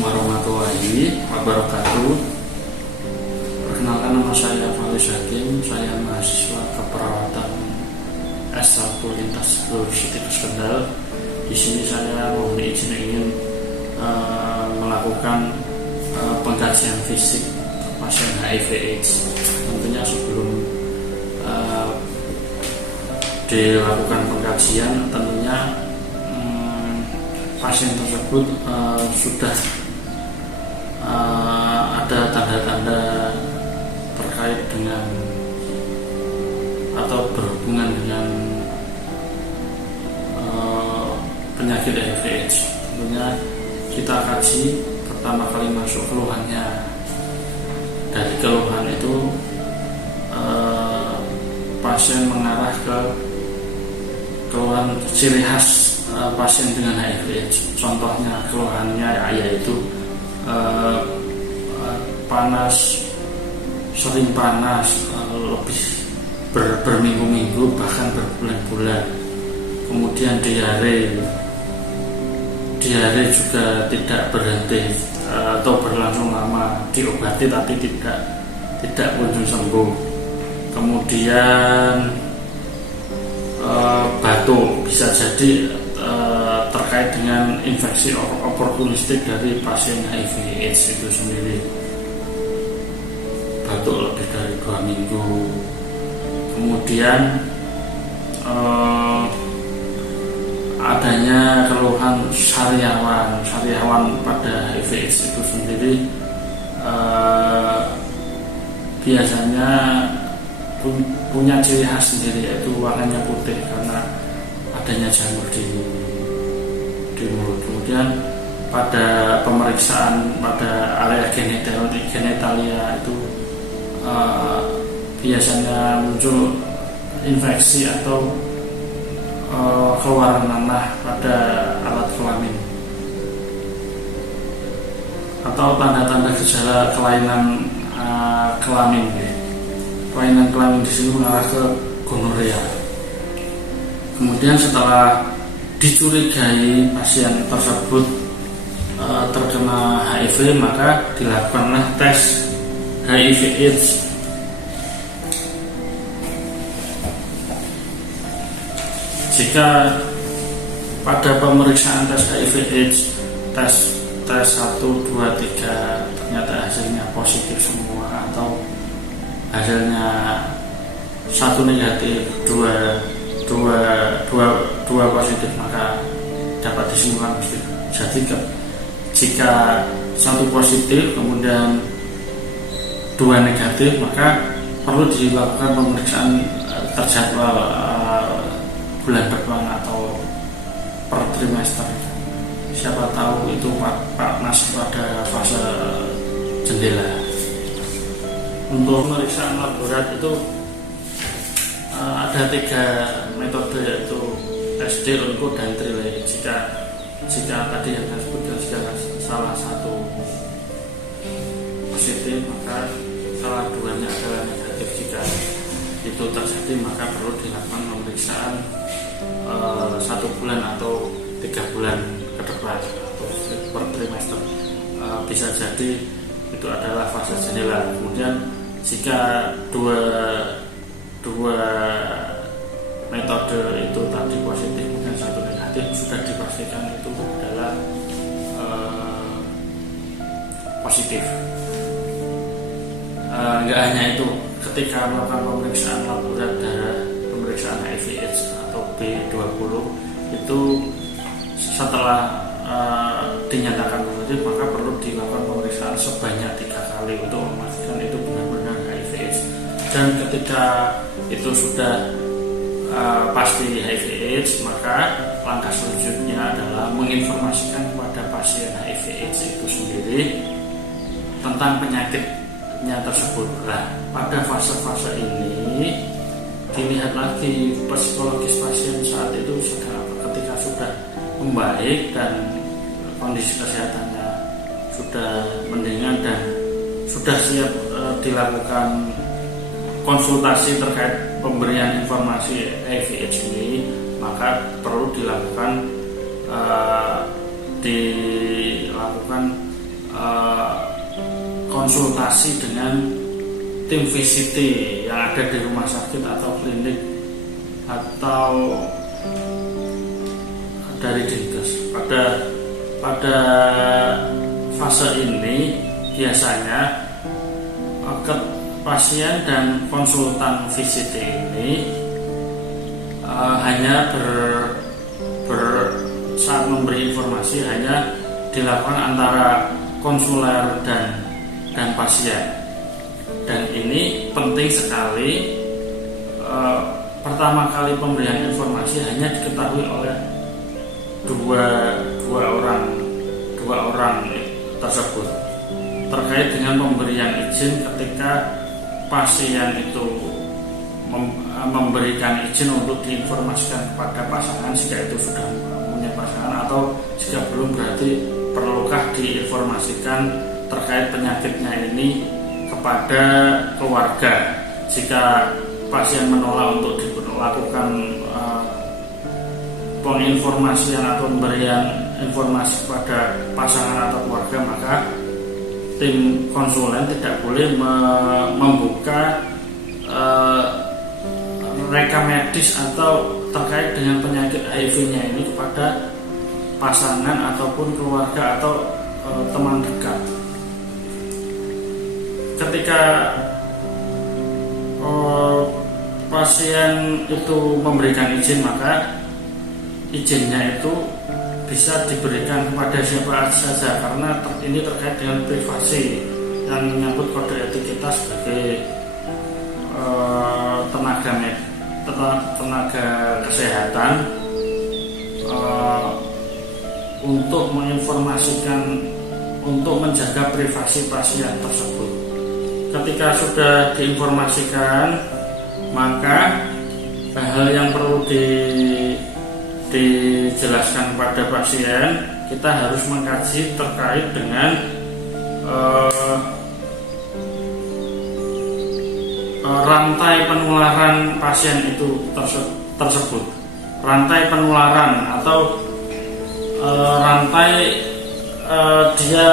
Assalamualaikum warahmatullahi wabarakatuh. Perkenalkan, nama saya Falis Hakim. Saya mahasiswa keperawatan S1 Lintas Universitas Kendal. Di sini saya mohon izin ingin melakukan pengkajian fisik pasien HIV/AIDS. Tentunya sebelum dilakukan pengkajian, tentunya pasien tersebut sudah ada tanda-tanda terkait dengan atau berhubungan dengan penyakit HIV/AIDS. Tentunya kita kaji pertama kali masuk keluhannya. Dari keluhan itu pasien mengarah ke keluhan ciri khas pasien dengan HIV/AIDS. Contohnya keluhannya yaitu panas, sering panas, lebih berminggu-minggu bahkan berbulan-bulan. Kemudian diare juga tidak berhenti atau berlangsung lama, diobati tapi tidak kunjung sembuh. Kemudian batuk, bisa jadi terkait dengan infeksi oportunistik dari pasien HIV/AIDS itu sendiri. Batuk lebih dari 2 minggu. Kemudian adanya keluhan sariawan pada HIV/AIDS itu sendiri, biasanya punya ciri khas sendiri, yaitu warnanya putih karena adanya jamur di mulut. Kemudian pada pemeriksaan pada area genitalia itu biasanya muncul infeksi atau keluar nanah pada alat kelamin, atau tanda-tanda gejala kelainan kelamin. Kelainan kelamin di sini mengarah ke gonorea. Kemudian setelah dicurigai pasien tersebut terkena HIV, maka dilakukanlah tes HIV/AIDS. Jika pada pemeriksaan tes HIV/AIDS, tes 1, 2, 3 ternyata hasilnya positif semua, atau hasilnya 1 negatif, 2 positif, maka dapat disimpulkan positif. Jadi jika 1 positif kemudian 2 negatif, maka perlu dilakukan pemeriksaan terjadwal bulan depan atau per trimester. Siapa tahu itu masih pada fase jendela. Untuk pemeriksaan laborat itu ada 3 metode, yaitu SD, onko, dan trilay. Jika tadi yang saya sebutkan, jika salah satu positif, maka salah 2-nya adalah negatif. Jika itu terjadi, maka perlu dilakukan pemeriksaan 1 bulan atau 3 bulan ke depan atau per trimester. Bisa jadi itu adalah fase jendela. Kemudian jika dua metode itu tadi positif dan 1 negatif, sudah dipastikan itu adalah positif. Nggak hanya itu, ketika melakukan pemeriksaan laborat darah, pemeriksaan HIV/AIDS atau B20, itu setelah dinyatakan positif, maka perlu dilakukan pemeriksaan sebanyak 3 kali untuk memastikan itu benar-benar HIV/AIDS. Dan ketika itu sudah pasti HIV/AIDS, maka langkah selanjutnya adalah menginformasikan kepada pasien HIV/AIDS itu sendiri tentang penyakitnya tersebut. Nah, pada fase-fase ini dilihat lagi psikologis pasien saat itu sedang apa. Ketika sudah membaik dan kondisi kesehatannya sudah mendingan dan sudah siap dilakukan konsultasi terkait pemberian informasi HIV/AIDS ini, maka perlu dilakukan konsultasi dengan tim VCT yang ada di rumah sakit atau klinik atau dari dinkes. Pada fase ini biasanya pasien dan konsultan VCT ini hanya saat memberi informasi hanya dilakukan antara konsuler dan pasien, dan ini penting sekali. Pertama kali pemberian informasi hanya diketahui oleh dua orang tersebut terkait dengan pemberian izin ketika pasien itu memberikan izin untuk diinformasikan kepada pasangan jika itu sudah punya pasangan, atau jika belum berarti perlukah diinformasikan terkait penyakitnya ini kepada keluarga. Jika pasien menolak untuk dilakukan penginformasian atau pemberian informasi kepada pasangan atau keluarga, maka tim konsulen tidak boleh membuka rekam medis atau terkait dengan penyakit HIV-nya ini kepada pasangan ataupun keluarga atau teman dekat. Ketika pasien itu memberikan izin, maka izinnya itu bisa diberikan kepada siapa saja, karena ini terkait dengan privasi yang menyangkut kode etik kita sebagai tenaga kesehatan untuk menginformasikan, untuk menjaga privasi pasien tersebut. Ketika sudah diinformasikan, maka hal yang perlu dijelaskan kepada pasien, kita harus mengkaji terkait dengan rantai penularan pasien itu tersebut, rantai penularan atau rantai dia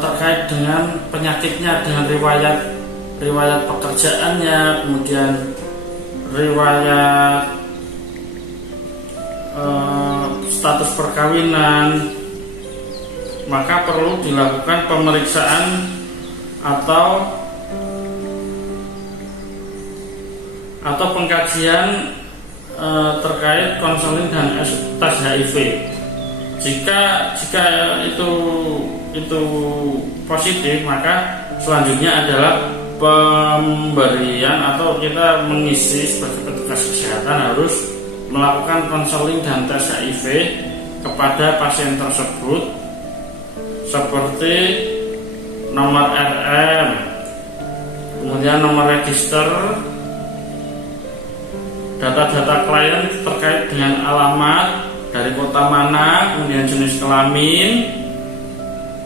terkait dengan penyakitnya, dengan riwayat pekerjaannya, kemudian riwayat status perkawinan, maka perlu dilakukan pemeriksaan atau pengkajian terkait konseling dan tes HIV. Jika itu positif, maka selanjutnya adalah pemberian atau kita mengisi sebagai petugas kesehatan harus melakukan konseling dan tes HIV kepada pasien tersebut, seperti nomor RM, kemudian nomor register, data-data klien terkait dengan alamat, dari kota mana, kemudian jenis kelamin,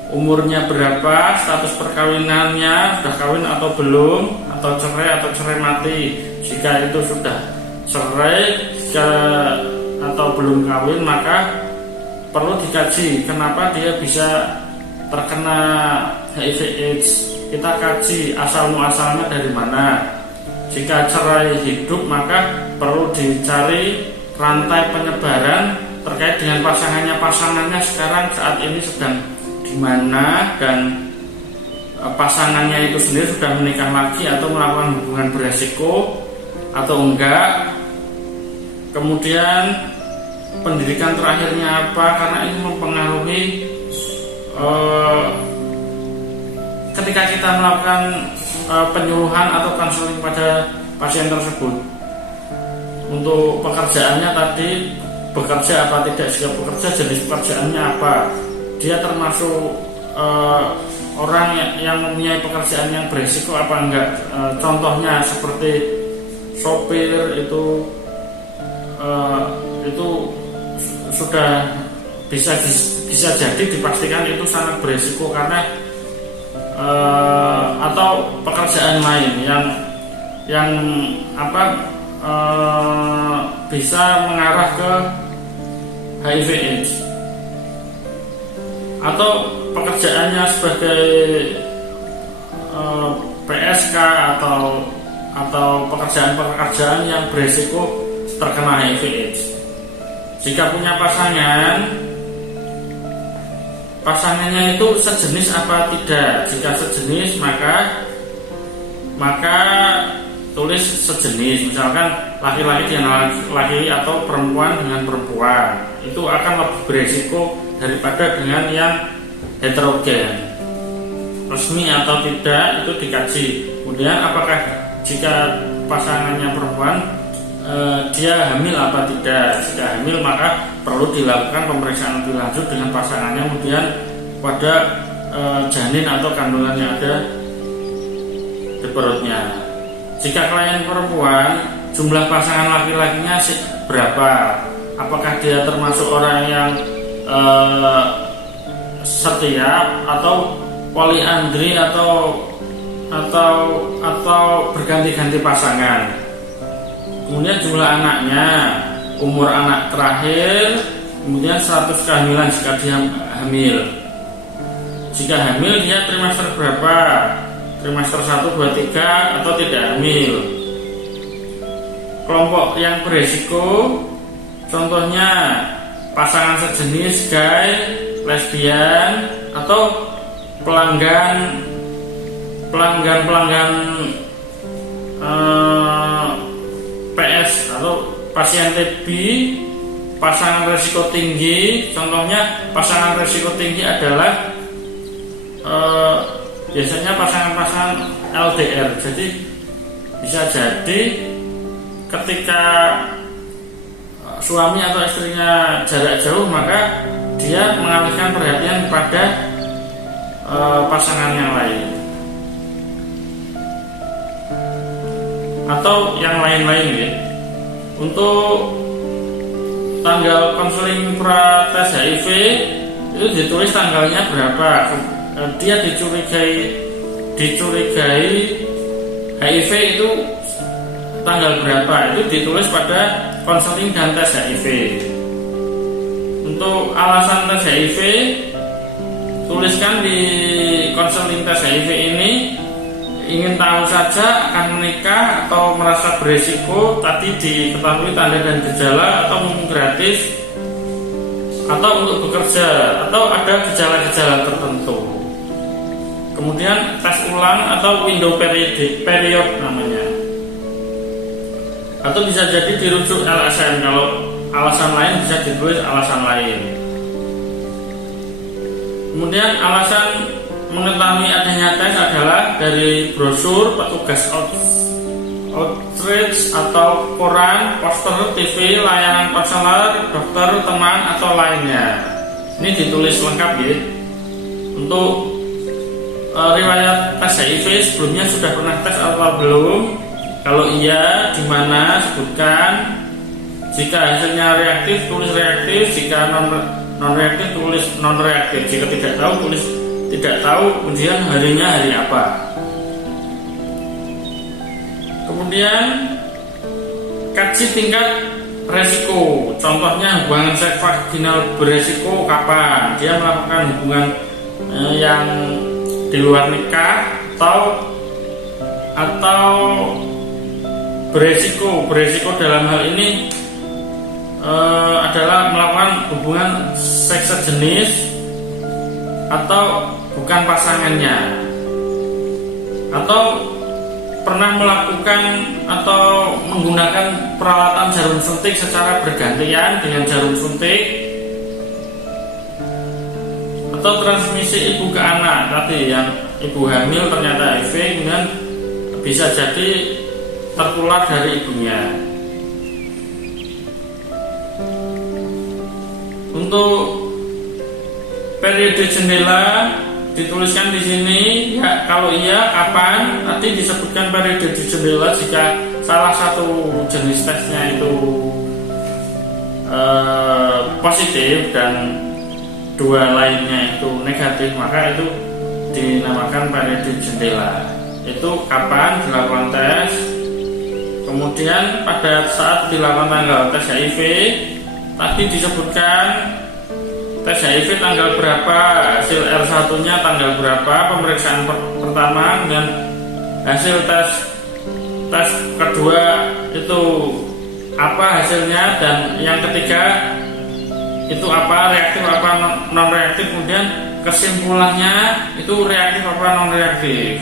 umurnya berapa, status perkawinannya, sudah kawin atau belum, atau cerai mati. Jika itu sudah cerai atau belum kawin, maka perlu dikaji kenapa dia bisa terkena HIV/AIDS. Kita kaji asal muasalnya dari mana. Jika cerai hidup, maka perlu dicari rantai penyebaran terkait dengan pasangannya sekarang saat ini sedang di mana, dan pasangannya itu sendiri sudah menikah lagi atau melakukan hubungan beresiko atau enggak. Kemudian pendidikan terakhirnya apa, karena ini mempengaruhi ketika kita melakukan penyuluhan atau konseling pada pasien tersebut. Untuk pekerjaannya tadi, bekerja apa tidak, jika bekerja jenis pekerjaannya apa, dia termasuk orang yang mempunyai pekerjaan yang berisiko apa enggak. Contohnya seperti sopir itu sudah bisa jadi dipastikan itu sangat berisiko, karena atau pekerjaan lain yang bisa mengarah ke HIV/AIDS. atau pekerjaannya sebagai PSK atau pekerjaan-pekerjaan yang beresiko terkena HIV/AIDS. Jika punya pasangannya itu sejenis apa tidak. Jika sejenis maka tulis sejenis, misalkan laki-laki dengan laki atau perempuan dengan perempuan, itu akan lebih beresiko daripada dengan yang heterogen. Resmi atau tidak itu dikaji. Kemudian apakah jika pasangannya perempuan dia hamil apa tidak. Jika hamil maka perlu dilakukan pemeriksaan lebih lanjut dengan pasangannya, kemudian pada janin atau kandungan yang ada di perutnya. Jika klien perempuan, jumlah pasangan laki-lakinya berapa? Apakah dia termasuk orang yang setia atau poliandri atau berganti-ganti pasangan? Kemudian jumlah anaknya, umur anak terakhir, kemudian status kehamilan jika dia hamil. Jika hamil dia trimester berapa? Trimester 1, 2, 3 atau tidak hamil. Kelompok yang beresiko contohnya pasangan sejenis, gay, lesbian, atau pelanggan PS atau pasien TB. Pasangan resiko tinggi, contohnya pasangan resiko tinggi adalah biasanya pasangan-pasangan LDR. Jadi bisa jadi ketika suami atau istrinya jarak jauh, maka dia mengalihkan perhatian kepada pasangan yang lain atau yang lain-lain ya. Untuk tanggal konseling pra tes HIV itu ditulis tanggalnya berapa. Dia dicurigai HIV itu tanggal berapa, itu ditulis pada konseling dan tes HIV. Untuk alasan tes HIV, tuliskan di konseling tes HIV ini ingin tahu saja akan menikah atau merasa beresiko, tadi diketahui tanda dan gejala, atau mungkin gratis, atau untuk bekerja, atau ada gejala-gejala tertentu. Kemudian tes ulang atau window period namanya, atau bisa jadi dirujuk LSM. Kalau alasan lain bisa ditulis alasan lain. Kemudian alasan mengetahui adanya tes adalah dari brosur, petugas outreach atau koran, poster, TV, layanan konselor, dokter, teman atau lainnya. Ini ditulis lengkap ya. Untuk riwayat tes HIV sebelumnya sudah pernah tes atau belum? Kalau iya, di mana? Sebutkan. Jika hasilnya reaktif, tulis reaktif. Jika non reaktif, tulis non reaktif. Jika tidak tahu, tulis tidak tahu. Kemudian harinya hari apa. Kemudian kaji tingkat resiko. Contohnya hubungan seks vaginal beresiko kapan? Dia melakukan hubungan yang di luar nikah atau beresiko dalam hal ini adalah melakukan hubungan seks sejenis atau bukan pasangannya, atau pernah melakukan atau menggunakan peralatan jarum suntik secara bergantian dengan jarum suntik, atau transmisi ibu ke anak, tadi yang ibu hamil ternyata HIV, kemudian bisa jadi tertular dari ibunya. Untuk periode jendela dituliskan di sini ya, kalau iya kapan. Tadi disebutkan periode jendela jika salah satu jenis tesnya itu positif dan dua lainnya itu negatif, maka itu dinamakan periode jendela. Itu kapan dilakukan tes. Kemudian pada saat dilakukan tanggal tes HIV, tadi disebutkan tes HIV tanggal berapa, hasil R1-nya tanggal berapa, pemeriksaan pertama, dan hasil tes kedua itu apa hasilnya, dan yang ketiga itu apa, reaktif apa non reaktif, kemudian kesimpulannya itu reaktif apa non reaktif.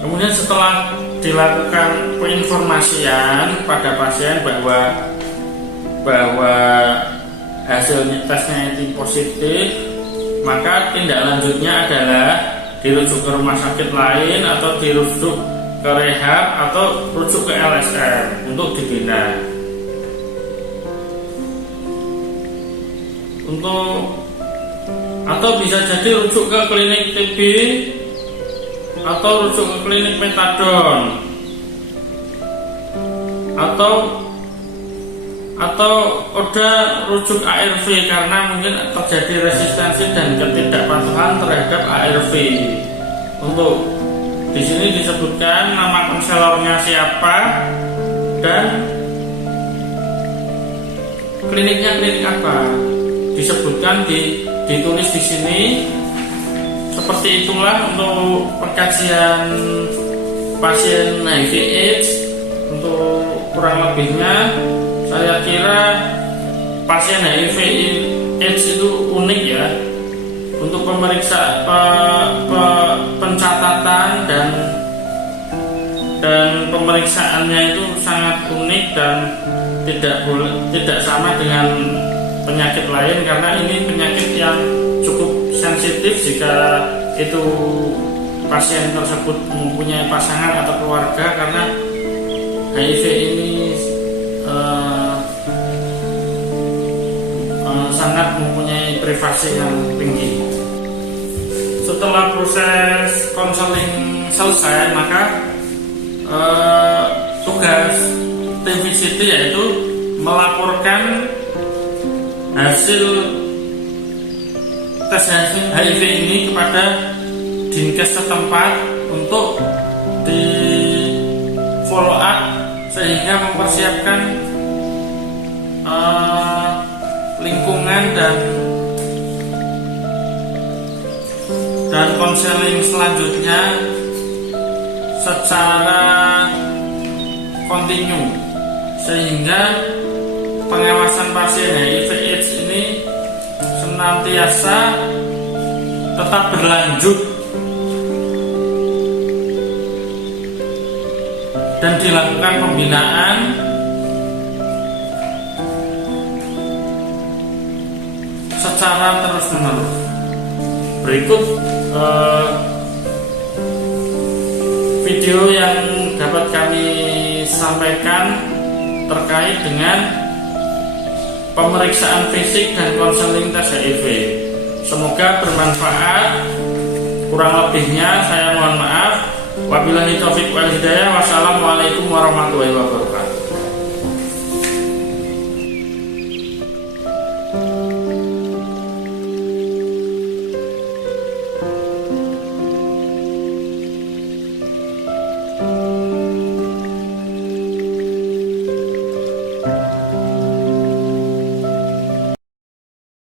Kemudian setelah dilakukan penginformasian pada pasien bahwa hasilnya tesnya itu positif, maka tindak lanjutnya adalah dirujuk ke rumah sakit lain atau dirujuk ke rehab atau rujuk ke LSM untuk dibina. Atau bisa jadi rujuk ke klinik TB atau rujuk ke klinik metadon atau udah rujuk ARV karena mungkin terjadi resistensi dan ketidakpatuhan terhadap ARV. Untuk di sini disebutkan nama konselornya siapa dan kliniknya klinik apa, disebutkan ditulis di sini. Seperti itulah untuk pengkajian pasien HIV/AIDS. Untuk kurang lebihnya, saya kira pasien HIV/AIDS itu unik ya. Untuk pencatatan dan pemeriksaannya itu sangat unik dan tidak sama dengan penyakit lain, karena ini penyakit yang cukup sensitif jika itu pasien tersebut mempunyai pasangan atau keluarga, karena HIV ini sangat mempunyai privasi yang tinggi. Setelah proses konseling selesai, maka tugas tim VCT yaitu melaporkan hasil tes HIV ini kepada Dinkes setempat untuk di follow up sehingga mempersiapkan lingkungan dan konseling selanjutnya secara kontinu, sehingga pengawasan pasien HIV/AIDS ini senantiasa tetap berlanjut dan dilakukan pembinaan secara terus-menerus. Berikut video yang dapat kami sampaikan terkait dengan pemeriksaan fisik dan konseling tes HIV. Semoga bermanfaat. Kurang lebihnya saya mohon maaf. Wabillahi taufiq wal hidayah. Wassalamualaikum warahmatullahi wabarakatuh.